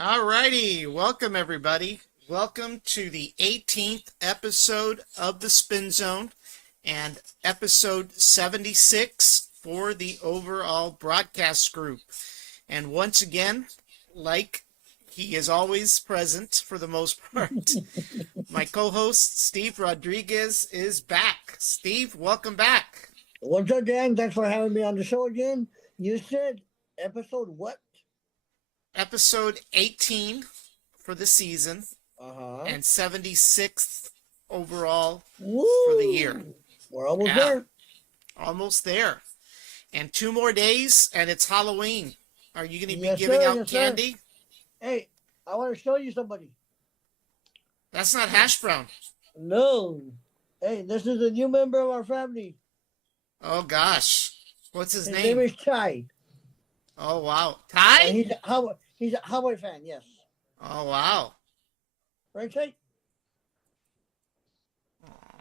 All righty. Welcome, everybody. Welcome to the 18th episode of the Spin Zone and episode 76 for the overall broadcast group. And once again, like he is always present for the most part, my co-host Steve Rodriguez is back. Steve, welcome back. What's up, Dan? Thanks for having me on the show again. You said episode what? Episode 18 for the season Uh-huh. and 76th overall Woo! for the year. We're almost Yeah. there. Almost there. And 2 more days, and it's Halloween. Are you going to be Yes, giving sir, out yes, sir. candy? Hey, I want to show you somebody. That's not hash brown. No. Hey, this is a new member of our family. Oh, gosh. What's his His name? name is Chai. Oh, wow. And Ty? he's a Hawaii fan, yes. Oh, wow. Right, Chai?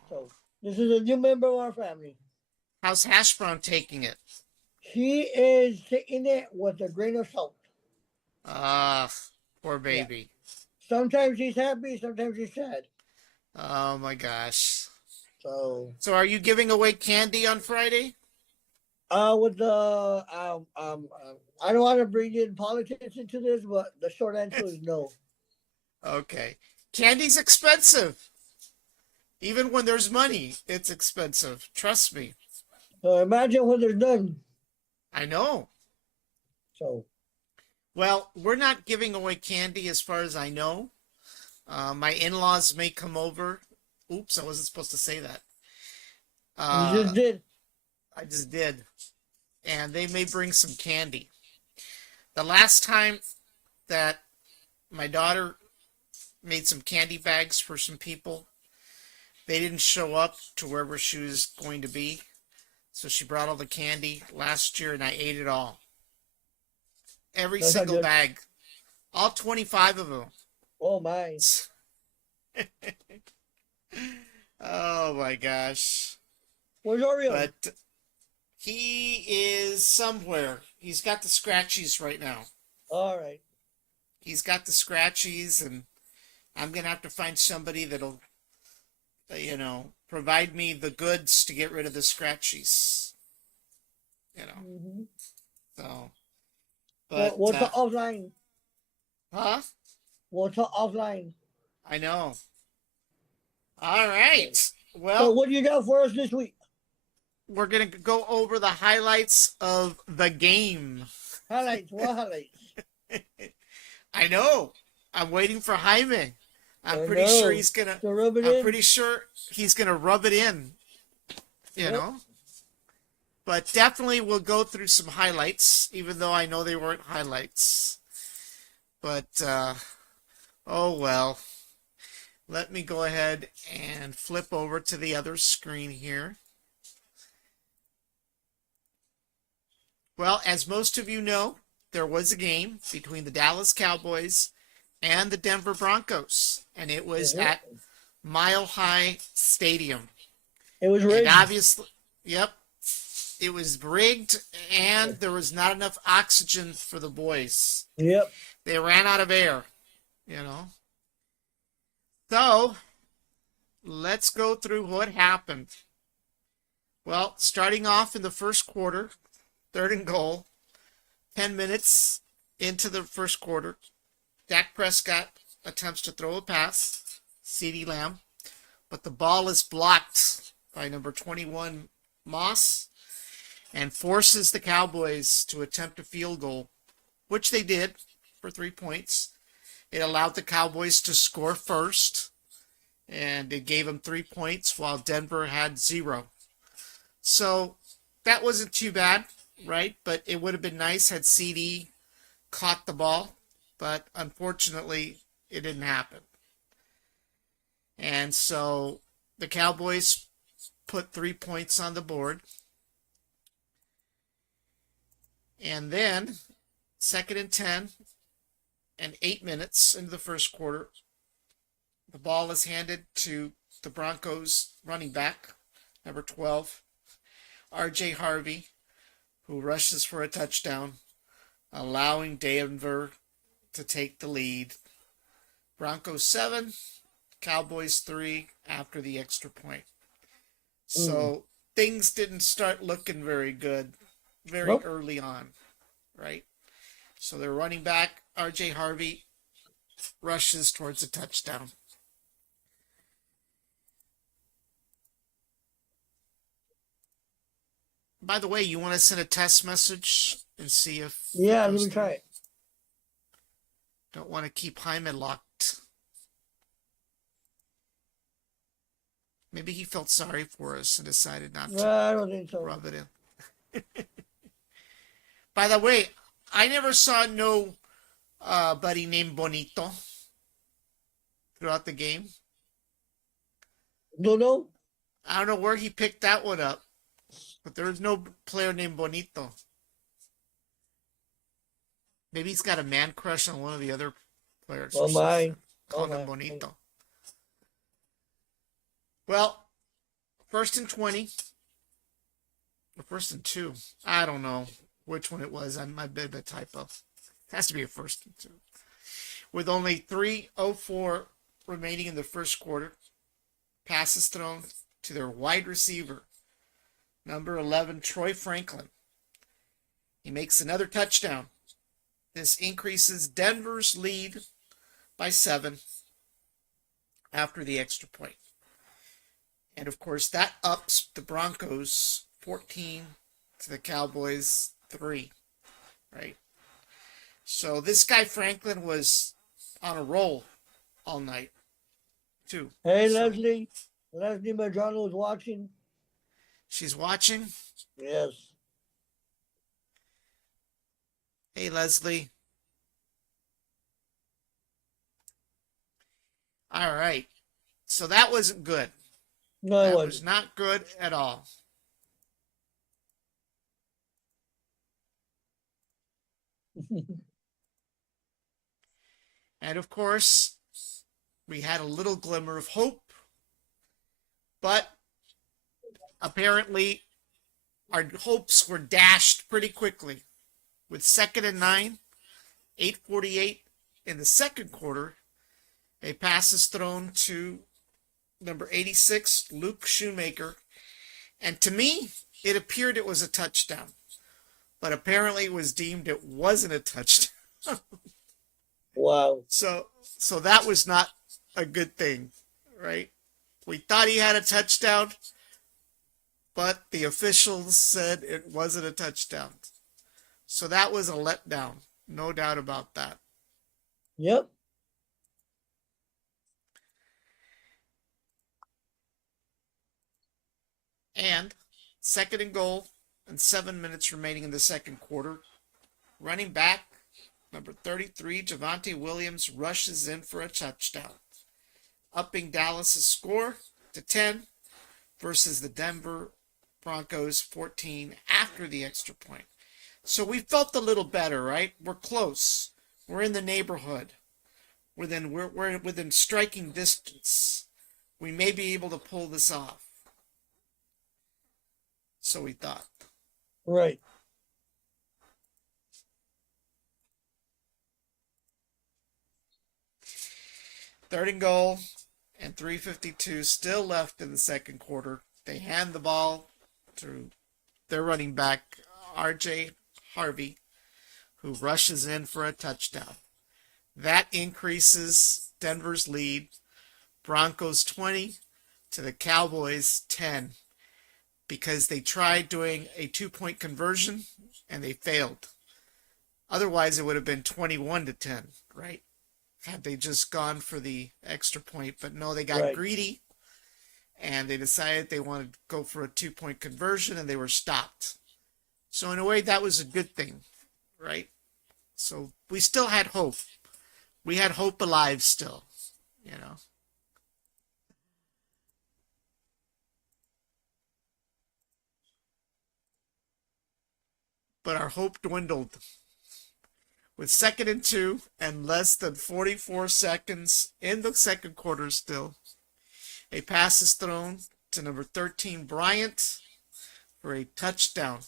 So, this is a new member of our family. How's hash brown taking it? He is taking it with a grain of salt. Ah, poor baby. Sometimes he's happy, sometimes he's sad. Oh, my gosh. So, So are you giving away candy on Friday? with the I don't want to bring in politics into this, but the short answer is no. Okay. Candy's expensive. Even when there's money, it's expensive. Trust me. So imagine when they're done. I know. So Well, we're not giving away candy as far as I know. My in-laws may come over. Oops, I wasn't supposed to say that. you just did. I just did. And they may bring some candy. The last time that my daughter made some candy bags for some people, they didn't show up to wherever she was going to be. So she brought all the candy last year and I ate it all. Every That's not single good. bag. All 25 of them. Oh my! Oh my gosh. Where's Oreo? But he is somewhere. He's got the scratchies right now. All right. He's got the scratchies, and I'm going to have to find somebody that'll, provide me the goods to get rid of the scratchies. Mm-hmm. So. Well, But, we'll talk offline. huh? We'll talk offline. I know. All right. So Well, what do you got for us this week? we're going to go over the highlights of the game. Highlights. What highlights? I know. I'm waiting for Jaime. I'm I pretty know. sure he's gonna. To rub it I'm in. pretty sure he's gonna rub it in. You Yep. know. But definitely we'll go through some highlights, even though I know they weren't highlights. But oh well. Let me go ahead and flip over to the other screen here. Well, as most of you know, there was a game between the Dallas Cowboys and the Denver Broncos, and it was Mhm. at Mile High Stadium. It was And rigged. obviously, yep, it was rigged, and there was not enough oxygen for the boys. Yep. They ran out of air, So, let's go through what happened. Well, starting off in the first quarter, 3rd and goal, 10 minutes into the first quarter, Dak Prescott attempts to throw a pass, CeeDee Lamb, but the ball is blocked by number 21, Moss, and forces the Cowboys to attempt a field goal, which they did for 3 points. It allowed the Cowboys to score first, and it gave them 3 points while Denver had 0. So that wasn't too bad, right? But it would have been nice had CD caught the ball, but unfortunately it didn't happen. And so the Cowboys put 3 points on the board. And then 2nd and 10 and 8 minutes into the first quarter, the ball is handed to the Broncos running back, number 12, R.J. Harvey, who rushes for a touchdown, allowing Denver to take the lead. Broncos 7, Cowboys 3 after the extra point. So things didn't start looking very good very Nope. early on, right? So their running back, RJ Harvey, rushes towards a touchdown. By the way, you want to send a test message and see if Yeah, it let goes me through? try it. Don't want to keep Hyman locked. Maybe he felt sorry for us and decided not to I don't think so. rub it in. By the way, I never saw no buddy named Bonito throughout the game. No. I don't know where he picked that one up, but there was no player named Bonito. Maybe he's got a man crush on one of the other players. Oh my. Called Oh him my. Bonito. Well, 1st and 20. Or 1st and 2. I don't know which one it was. I might have a typo. It has to be a 1st and 2. With only 3:04 remaining in the first quarter, passes thrown to their wide receiver, number 11, Troy Franklin. He makes another touchdown. This increases Denver's lead by 7 after the extra point. And of course, that ups the Broncos 14 to the Cowboys 3, right? So this guy Franklin was on a roll all night, too. Hey, So Leslie. Leslie Madrano is watching. she's watching. Yes. Hey, Leslie. All right. So that wasn't good. No, it That was wasn't. not good at all. And of course, we had a little glimmer of hope, but apparently our hopes were dashed pretty quickly. With 2nd and 9, 8:48 in the second quarter, a pass is thrown to number 86, Luke Shoemaker. And to me, it appeared it was a touchdown. But apparently it was deemed it wasn't a touchdown. Wow. So that was not a good thing, right? We thought he had a touchdown, but the officials said it wasn't a touchdown. So that was a letdown. No doubt about that. Yep. And 2nd and goal and 7 minutes remaining in the second quarter. Running back, number 33, Javonte Williams, rushes in for a touchdown, upping Dallas' score to 10 versus the Denver Broncos 14 after the extra point. So we felt a little better, right? We're close. We're in the neighborhood. We're within striking distance. We may be able to pull this off. So we thought. Right. Third and goal and 3:52 still left in the second quarter. They hand the ball to their running back, RJ Harvey, who rushes in for a touchdown. That increases Denver's lead. Broncos 20 to the Cowboys 10 because they tried doing a 2-point conversion and they failed. Otherwise, it would have been 21 to 10, right? Had they just gone for the extra point. But no, they got greedy and they decided they wanted to go for a 2-point conversion and they were stopped. So in a way, that was a good thing, right? So we still had hope. We had hope alive still, you know. But our hope dwindled. With 2nd and 2 and less than 44 seconds in the second quarter still, a pass is thrown to number 13, Bryant, for a touchdown.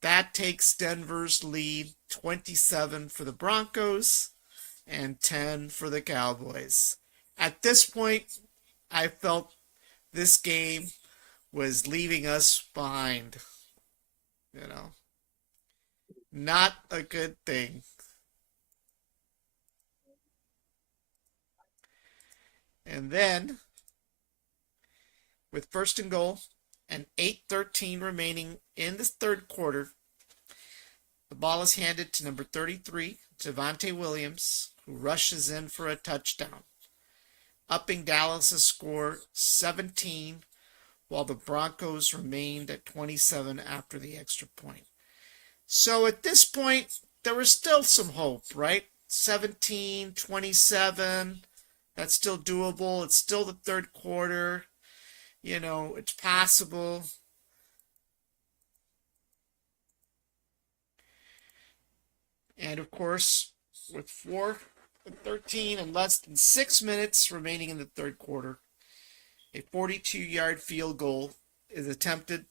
That takes Denver's lead 27 for the Broncos and 10 for the Cowboys. At this point, I felt this game was leaving us behind. You know, not a good thing. And then, with first and goal and 8:13 remaining in the third quarter, the ball is handed to number 33, Javonte Williams, who rushes in for a touchdown, upping Dallas' score 17, while the Broncos remained at 27 after the extra point. So at this point, there was still some hope, right? 17, 27, that's still doable. It's still the third quarter. You know, it's possible. And of course, with 4:13 and less than 6 minutes remaining in the third quarter, a 42-yard field goal is attempted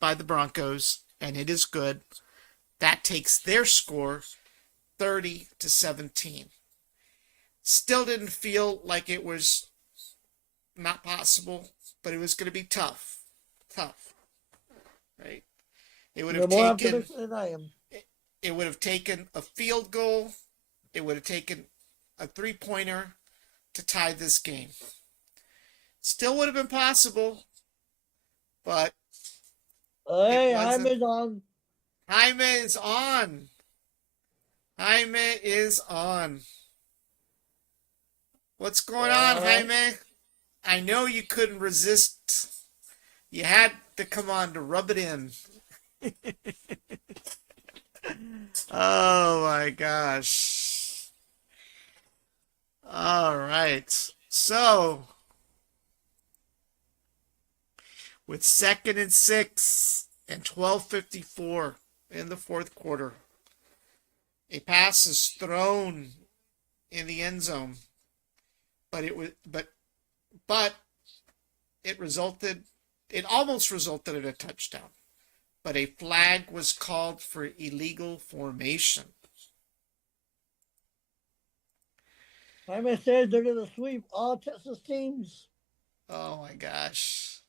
by the Broncos, and it is good. That takes their score 30-17. Still didn't feel like it was not possible, but it was going to be tough. Tough, right? It would You're have more taken optimistic than I am. it would have taken a field goal. It would have taken a three-pointer to tie this game. Still would have been possible, but Hey, wasn't. I'm on. Jaime is on. Jaime is on. What's going on, Jaime? I know you couldn't resist. You had to come on to rub it in. Oh my gosh. All right. So, with 2nd and 6 and 12:54 in the fourth quarter, a pass is thrown in the end zone, but it almost resulted in a touchdown, but a flag was called for illegal formation. Jaime says they're going to sweep all Texas teams. Oh my gosh.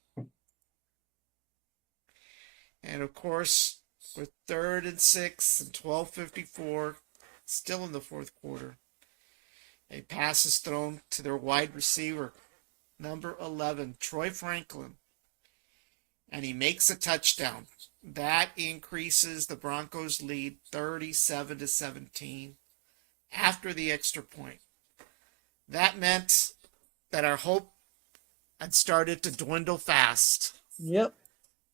And of course, with 3rd and 6 and 12:54, still in the fourth quarter, a pass is thrown to their wide receiver, number 11, Troy Franklin, and he makes a touchdown. That increases the Broncos' lead 37-17 after the extra point. That meant that our hope had started to dwindle fast. Yep.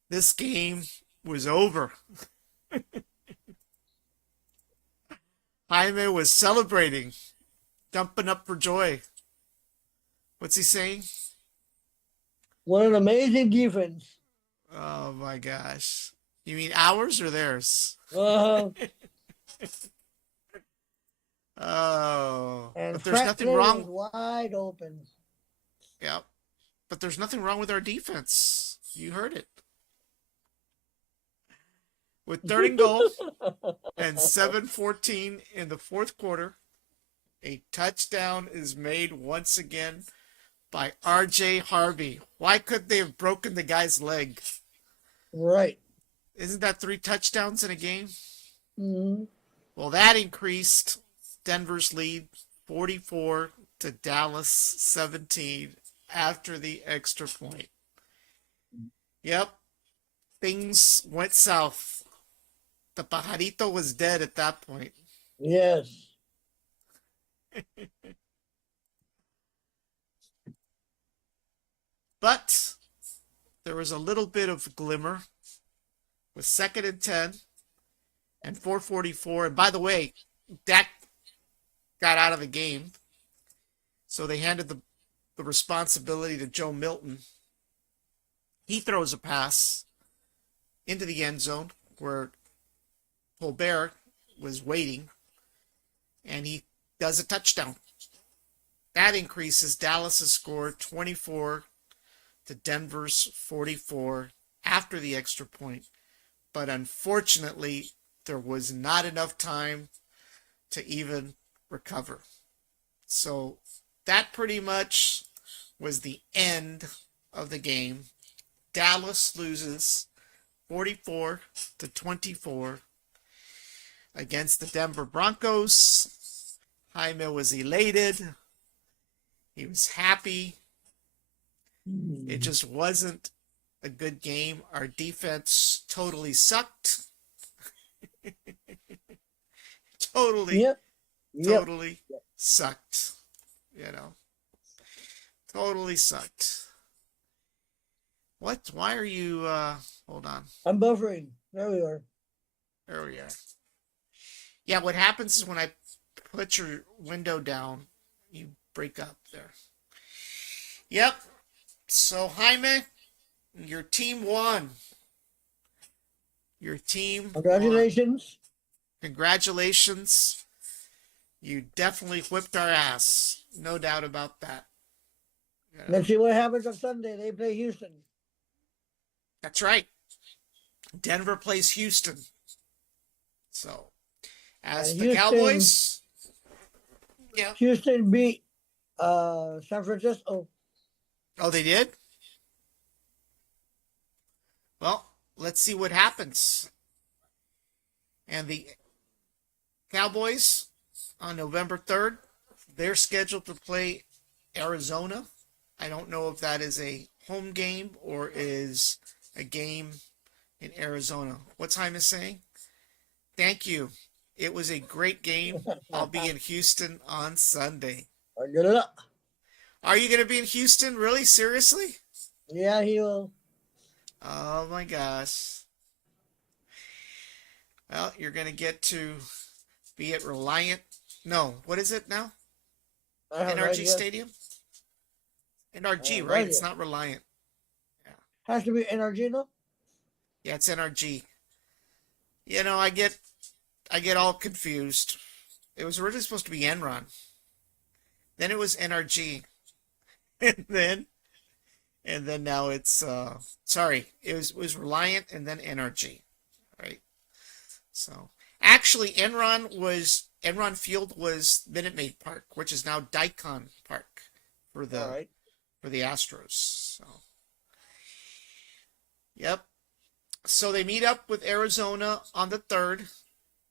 This game was over. Jaime was celebrating, jumping up for joy. What's he saying? What an amazing defense. Oh my gosh. You mean ours or theirs? Uh, Oh. and But there's nothing Franklin wrong. was wide open. Yeah. But there's nothing wrong with our defense. You heard it. With 3rd and goal and 7:14 in the fourth quarter, a touchdown is made once again by R.J. Harvey. Why couldn't they have broken the guy's leg? Right. Isn't that 3 touchdowns in a game? Mm-hmm. Well, that increased Denver's lead 44 to Dallas 17 after the extra point. Yep. Things went south. The pajarito was dead at that point. Yes. But there was a little bit of glimmer with 2nd and 10 and 4:44. And by the way, Dak got out of the game. So they handed the responsibility to Joe Milton. He throws a pass into the end zone where Colbert was waiting, and he does a touchdown. That increases Dallas' score 24 to Denver's 44 after the extra point. But unfortunately, there was not enough time to even recover. So that pretty much was the end of the game. Dallas loses 44-24 against the Denver Broncos. Jaime was elated. He was happy. It just wasn't a good game. Our defense totally sucked. Totally Yep. sucked. Totally sucked. What? Why are you, hold on. I'm buffering. There we are. There we are. Yeah, what happens is when I put your window down, you break up there. Yep. So, Jaime, your team won. Your team Congratulations. won. Congratulations. You definitely whipped our ass. No doubt about that. Let's see what happens on Sunday. They play Houston. That's right. Denver plays Houston. So, as And the Houston- Cowboys, yeah. Houston beat San Francisco. Oh, they did? Well, let's see what happens. And the Cowboys on November 3rd, they're scheduled to play Arizona. I don't know if that is a home game or is a game in Arizona. What time is saying? Thank you. It was a great game. I'll be in Houston on Sunday. Good luck. Are you going to be in Houston? Really? Seriously? Yeah, he will. Oh my gosh. Well, you're going to get to be at Reliant. No, what is it now? I have no NRG idea. Stadium? NRG, no right? idea. It's not Reliant. Has to be NRG, no? Yeah, it's NRG. I get all confused. It was originally supposed to be Enron. Then it was NRG. And then now it's it was Reliant and then NRG. Right? So actually Enron Field was Minute Maid Park, which is now Daikon Park for the All right. for the Astros. So yep. So they meet up with Arizona on the 3rd,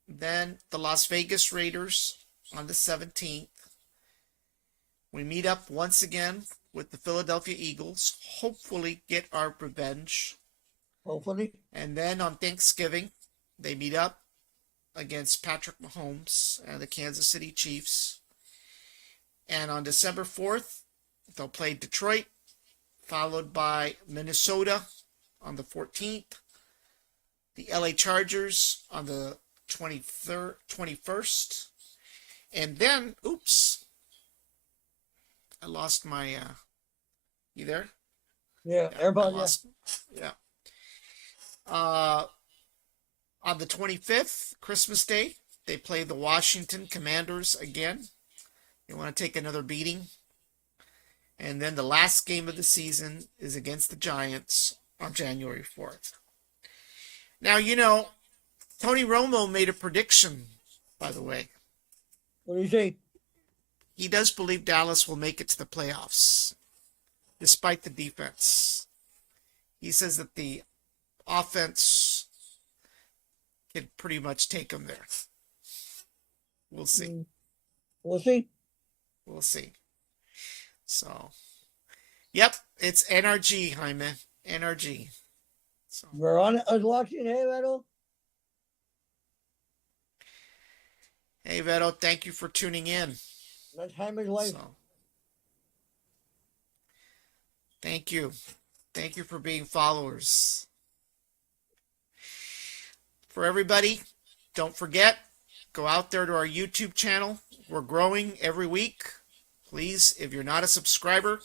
then the Las Vegas Raiders on the 17th. We meet up once again with the Philadelphia Eagles, hopefully get our revenge. Hopefully. And then on Thanksgiving, they meet up against Patrick Mahomes and the Kansas City Chiefs. And on December 4th, they'll play Detroit, followed by Minnesota on the 14th, the LA Chargers on the 21st, and then, oops, I lost my, you there? Yeah, I everybody. Yeah. lost, yeah. On the 25th, Christmas Day, they play the Washington Commanders again. They want to take another beating. And then the last game of the season is against the Giants on January 4th. Now, Tony Romo made a prediction, by the way. What do you say? He does believe Dallas will make it to the playoffs, despite the defense. He says that the offense can pretty much take them there. We'll see. We'll see. We'll see. So, yep, it's NRG, Jaime. NRG. So, We're on it. I was watching. Hey, Beto. hey, Veto, thank you for tuning in. That's Jaime's wife. So, thank you. Thank you for being followers. For everybody, don't forget, go out there to our YouTube channel. We're growing every week. Please, if you're not a subscriber,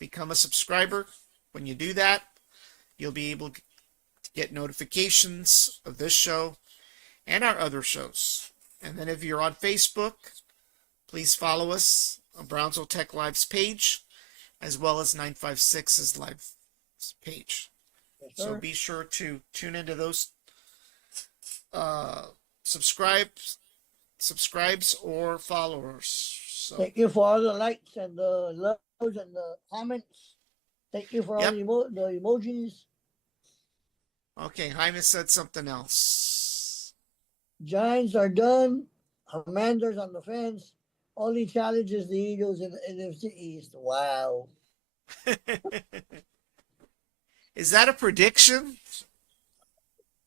become a subscriber. When you do that, you'll be able to get notifications of this show and our other shows. And then if you're on Facebook, please follow us on Brownsville Tech Live's page, as well as 956's live page. Yes, So sir. be sure to tune into those, subscribe subscribes or followers. So Thank you for all the likes and the loves and the comments. Thank you for all Yep. the emojis. okay, Jaime said something else. Giants are done. Commanders on the fence. Only challenge is the Eagles in the NFC East. Wow. Is that a prediction?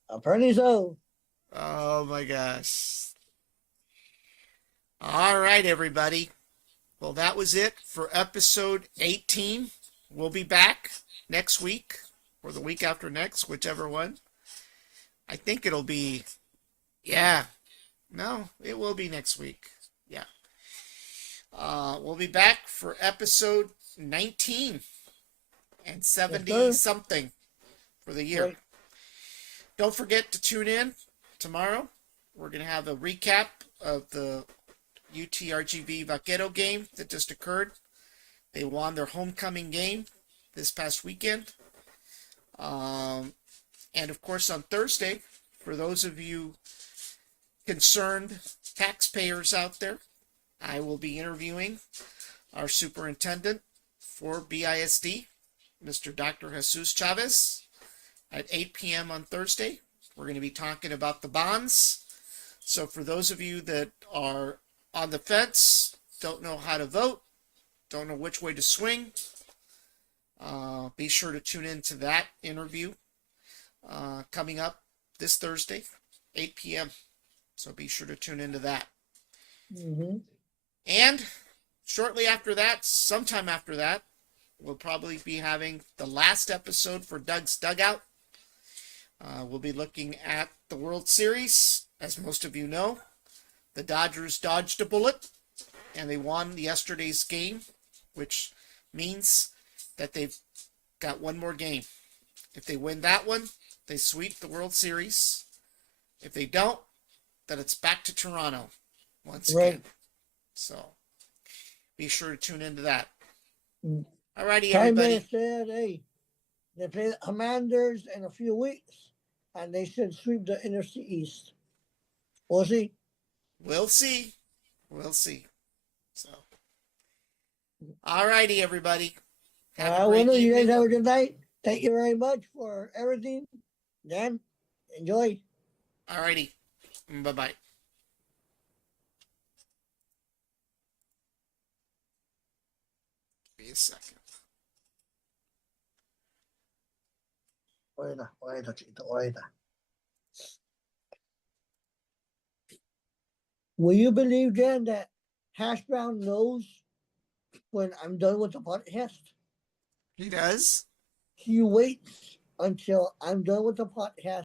Apparently so. Oh my gosh. All right, everybody. Well, that was it for episode 18. We'll be back next week or the week after next, whichever one. I think it'll be, yeah. No, it will be next week. Yeah. We'll be back for episode 19 and 70 sir. something for the year. Right. Don't forget to tune in tomorrow. We're going to have a recap of the UTRGV Vaquero game that just occurred. They won their homecoming game this past weekend. And of course, on Thursday, for those of you concerned taxpayers out there, I will be interviewing our superintendent for BISD, Mr. Dr. Jesus Chavez, at 8 p.m. on Thursday. We're going to be talking about the bonds. So for those of you that are on the fence, don't know how to vote, don't know which way to swing, be sure to tune in to that interview coming up this Thursday, 8 p.m. So be sure to tune into that. Mm-hmm. And shortly after that, sometime after that, we'll probably be having the last episode for Doug's Dugout. We'll be looking at the World Series. As most of you know, the Dodgers dodged a bullet and they won yesterday's game, which means that they've got one more game. If they win that one, they sweep the World Series. If they don't, then it's back to Toronto once Right. again. So be sure to tune into that. Mm. Alrighty, Jaime everybody. said, hey, they play the Commanders in a few weeks, and they should sweep the NFC East. We'll see. We'll see. We'll see. So, alrighty, everybody. Have a great Well, you guys evening. have a good night. Thank you very much for everything. Dan, enjoy. Alrighty. Bye-bye. Give me a second. Chito, Will you believe, Dan, that Hash Brown knows when I'm done with the podcast? He does? He waits until I'm done with the podcast